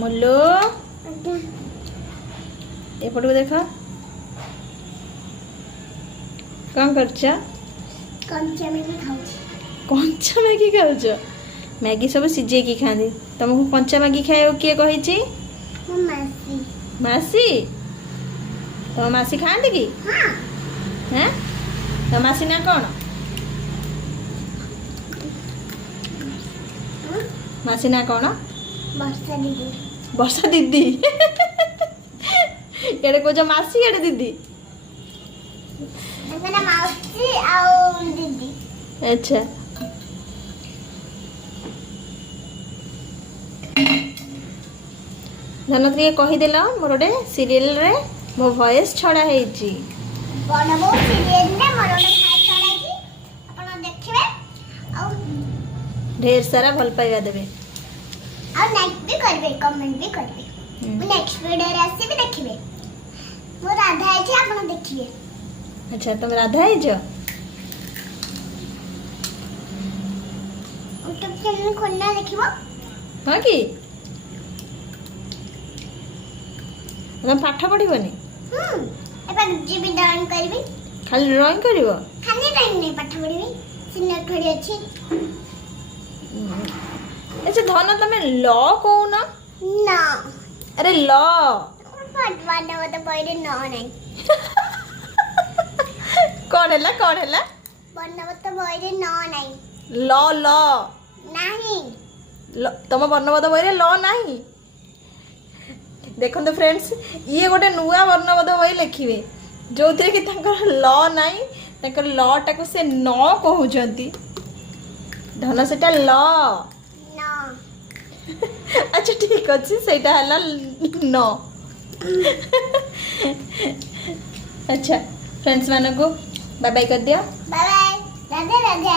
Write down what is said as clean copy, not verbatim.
मुल्लू एपट को देख कौन कर कंचा मैगी खाऊच मैगी सब सिझे की खाती तुमको कंचा मैगी खाए किए कही मासी तो मासी खाती कि हैं तो मासी ना कौन मासी ना कौन वर्षा दीदी एड़े कौच मासी एड़े दीदी अच्छा धन तुम कहीदेल मोर गोटे सीरियल रे मो वॉइस छड़ा है ढेर सारा भल पाइबा देबे और लाइक भी करबे कमेंट भी करबे मैं नेक्स्ट वीडियो रे आसी भी देखिबे मो राधा है जे आपण देखिए। अच्छा तुम राधा है जो यूट्यूब चैनल खोलना देखिबो हां कि तुम पाठ पढ़िबनी एबा जीबी ड्राइंग करबी खाली ड्राइंग करिवो खाली ड्राइंग नहीं पाठ पढ़िबी सिनेट थोड़ी अछि। अच्छा धन तुम ल कहून ना अरे ल पढ़वाना वो तो पढ़े ना नहीं कौन है पढ़ना वो तो पढ़े ना नहीं ल ल नहीं तुम वर्णबोध बही ल नहीं देखो फ्रेंड्स ये गोटे नुआ वर्णबोध बही लिखिए जो थे कि ल नहीं तंकर ल टाको से न कहउचंती धन सेटा ल ना अच्छा ठीक अच्छे सेटा हला न अच्छा फ्रेंड्स मानको बाय बाय कर दियो बाय बाय राधे राधे।